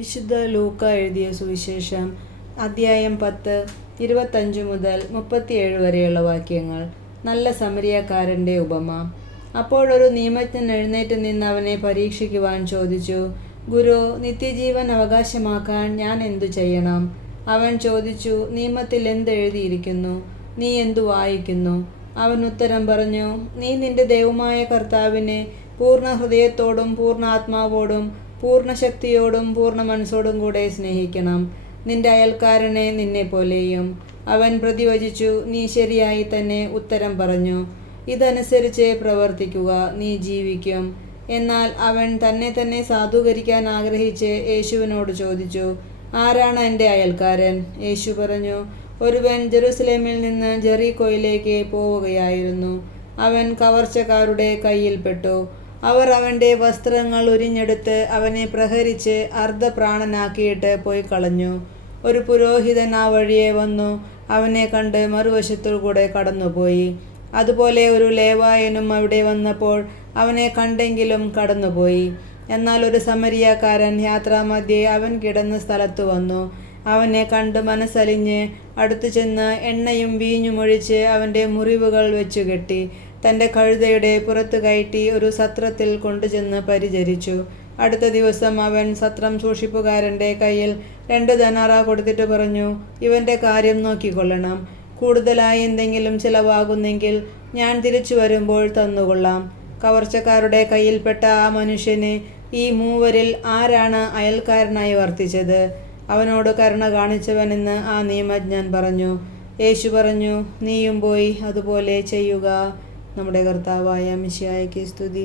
വിശുദ്ധ ലൂക്ക എഴുതിയ സുവിശേഷം അദ്ധ്യായം 10 25 മുതൽ 37 വരെയുള്ള വാക്യങ്ങൾ. നല്ല സമരിയക്കാരൻ്റെ ഉപമ. അപ്പോഴൊരു നിയമജ്ഞൻ എഴുന്നേറ്റ് നിന്ന് അവനെ പരീക്ഷിക്കുവാൻ ചോദിച്ചു, ഗുരു, നിത്യജീവൻ അവകാശമാക്കാൻ ഞാൻ എന്തു ചെയ്യണം? അവൻ ചോദിച്ചു, നിയമത്തിൽ എന്തെഴുതിയിരിക്കുന്നു? നീ എന്തു വായിക്കുന്നു? അവൻ ഉത്തരം പറഞ്ഞു, നീ നിന്റെ ദൈവമായ കർത്താവിനെ പൂർണ്ണ ഹൃദയത്തോടും പൂർണ്ണ ആത്മാവോടും പൂർണ്ണ ശക്തിയോടും പൂർണ്ണ മനസ്സോടും കൂടെ സ്നേഹിക്കണം, നിന്റെ അയൽക്കാരനെ നിന്നെപ്പോലെയും. അവൻ പ്രതിവചിച്ചു, നീ ശരിയായി തന്നെ ഉത്തരം പറഞ്ഞു. ഇതനുസരിച്ച് പ്രവർത്തിക്കുക, നീ ജീവിക്കും. എന്നാൽ അവൻ തന്നെ സാധൂകരിക്കാൻ ആഗ്രഹിച്ച് യേശുവിനോട് ചോദിച്ചു, ആരാണ് എൻ്റെ അയൽക്കാരൻ? യേശു പറഞ്ഞു, ഒരുവൻ ജെറുസലേമിൽ നിന്ന് ജെറീക്കോയിലേക്ക് പോവുകയായിരുന്നു. അവൻ കവർച്ചക്കാരുടെ കയ്യിൽപ്പെട്ടു. അവർ അവൻ്റെ വസ്ത്രങ്ങൾ ഉരിഞ്ഞെടുത്ത് അവനെ പ്രഹരിച്ച് അർദ്ധപ്രാണനാക്കിയിട്ട് പോയി കളഞ്ഞു. ഒരു പുരോഹിതൻ ആ വഴിയെ വന്നു അവനെ കണ്ട് മറുവശത്തുകൂടെ കടന്നുപോയി. അതുപോലെ ഒരു ലേവായനും അവിടെ വന്നപ്പോൾ അവനെ കണ്ടെങ്കിലും കടന്നുപോയി. എന്നാൽ ഒരു സമരിയക്കാരൻ യാത്രാമധ്യേ അവൻ കിടന്ന സ്ഥലത്തു വന്നു. അവനെ കണ്ട് മനസ്സലിഞ്ഞ് അടുത്തു ചെന്ന് എണ്ണയും വീഞ്ഞുമൊഴിച്ച് അവൻ്റെ മുറിവുകൾ വെച്ചുകെട്ടി തൻ്റെ കഴുതയുടെ പുറത്തു കയറ്റി ഒരു സത്രത്തിൽ കൊണ്ടുചെന്ന് പരിചരിച്ചു. അടുത്ത ദിവസം അവൻ സത്രം സൂക്ഷിപ്പുകാരൻ്റെ കയ്യിൽ 2 ദനാറ കൊടുത്തിട്ട് പറഞ്ഞു, ഇവൻ്റെ കാര്യം നോക്കിക്കൊള്ളണം. കൂടുതലായി എന്തെങ്കിലും ചിലവാകുന്നെങ്കിൽ ഞാൻ തിരിച്ചു വരുമ്പോൾ തന്നുകൊള്ളാം. കവർച്ചക്കാരുടെ കയ്യിൽപ്പെട്ട ആ മനുഷ്യന് ഈ മൂവരിൽ ആരാണ് അയൽക്കാരനായി വർത്തിച്ചത്? അവനോട് കരുണ കാണിച്ചവനെന്ന് ആ നിയമജ്ഞൻ പറഞ്ഞു. യേശു പറഞ്ഞു, നീയും പോയി അതുപോലെ ചെയ്യുക. നമ്മുടെ കർത്താവായ മിശിഹായ്ക്ക് സ്തുതി.